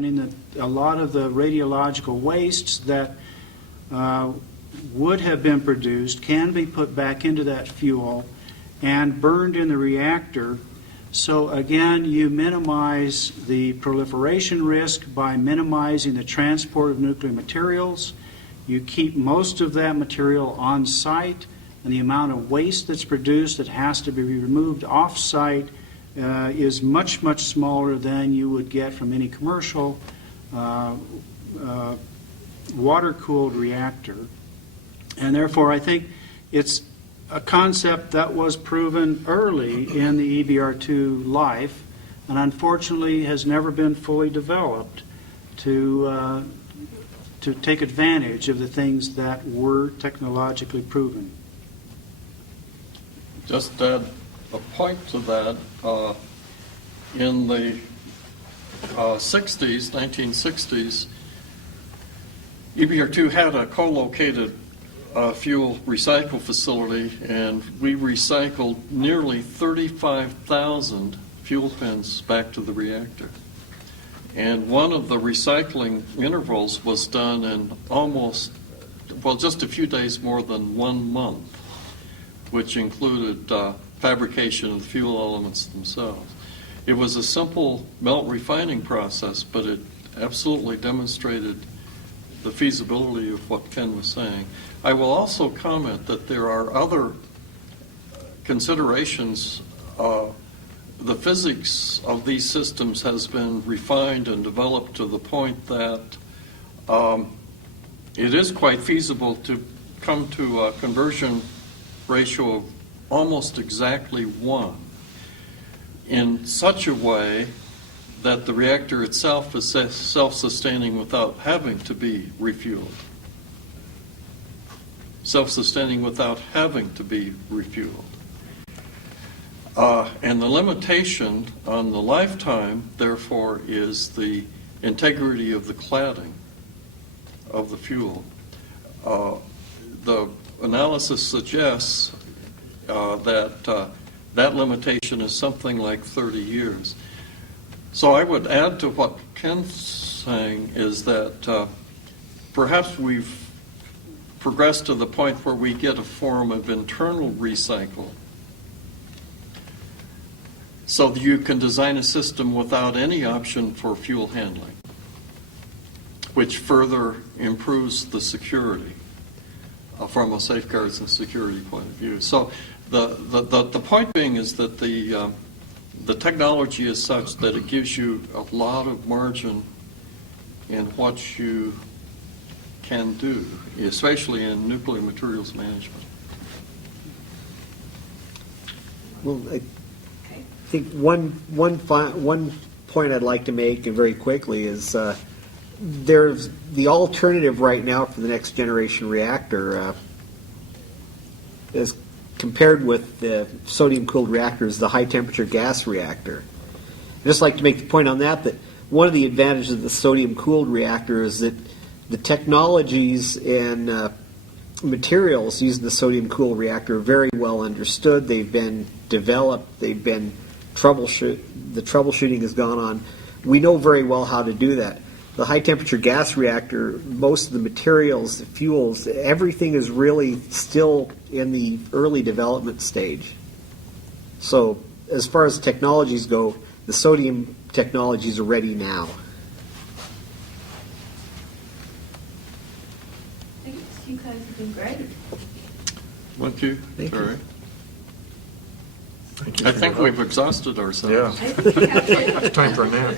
that a lot of the radiological wastes that would have been produced can be put back into that fuel and burned in the reactor. So again, you minimize the proliferation risk by minimizing the transport of nuclear materials. You keep most of that material on site, and the amount of waste that's produced that has to be removed off site is much, much smaller than you would get from any commercial water-cooled reactor. And therefore, I think it's a concept that was proven early in the EBR-ll life, and unfortunately has never been fully developed to take advantage of the things that were technologically proven. Just add a point to that. In the 1960s, EBR-ll had a co-located fuel recycle facility, and we recycled nearly 35,000 fuel pins back to the reactor. And one of the recycling intervals was done in just a few days more than 1 month, which included fabrication of the fuel elements themselves. It was a simple melt refining process, but it absolutely demonstrated the feasibility of what Ken was saying. I will also comment that there are other considerations. The physics of these systems has been refined and developed to the point that it is quite feasible to come to a conversion ratio of almost exactly 1 in such a way that the reactor itself is self-sustaining without having to be refueled. Self-sustaining without having to be refueled. And the limitation on the lifetime, therefore, is the integrity of the cladding of the fuel. The analysis suggests that limitation is something like 30 years. So I would add to what Ken's saying is that perhaps we've progressed to the point where we get a form of internal recycle, so that you can design a system without any option for fuel handling, which further improves the security from a safeguards and security point of view. So the point being is that the technology is such that it gives you a lot of margin in what you can do, especially in nuclear materials management. Well, I think one point I'd like to make, and very quickly, is there's the alternative right now for the next generation reactor, as compared with the sodium-cooled reactors, the high-temperature gas reactor. I'd just like to make the point on that one of the advantages of the sodium-cooled reactor is that the technologies and materials used in the sodium-cooled reactor are very well understood. They've been developed. They've been the troubleshooting has gone on. We know very well how to do that. The high-temperature gas reactor, most of the materials, the fuels, everything is really still in the early development stage. So as far as technologies go, the sodium technologies are ready now. Thanks. You guys have been great. Thank you, Terry. Thank you. I think we've exhausted ourselves. Yeah. Time for a nap.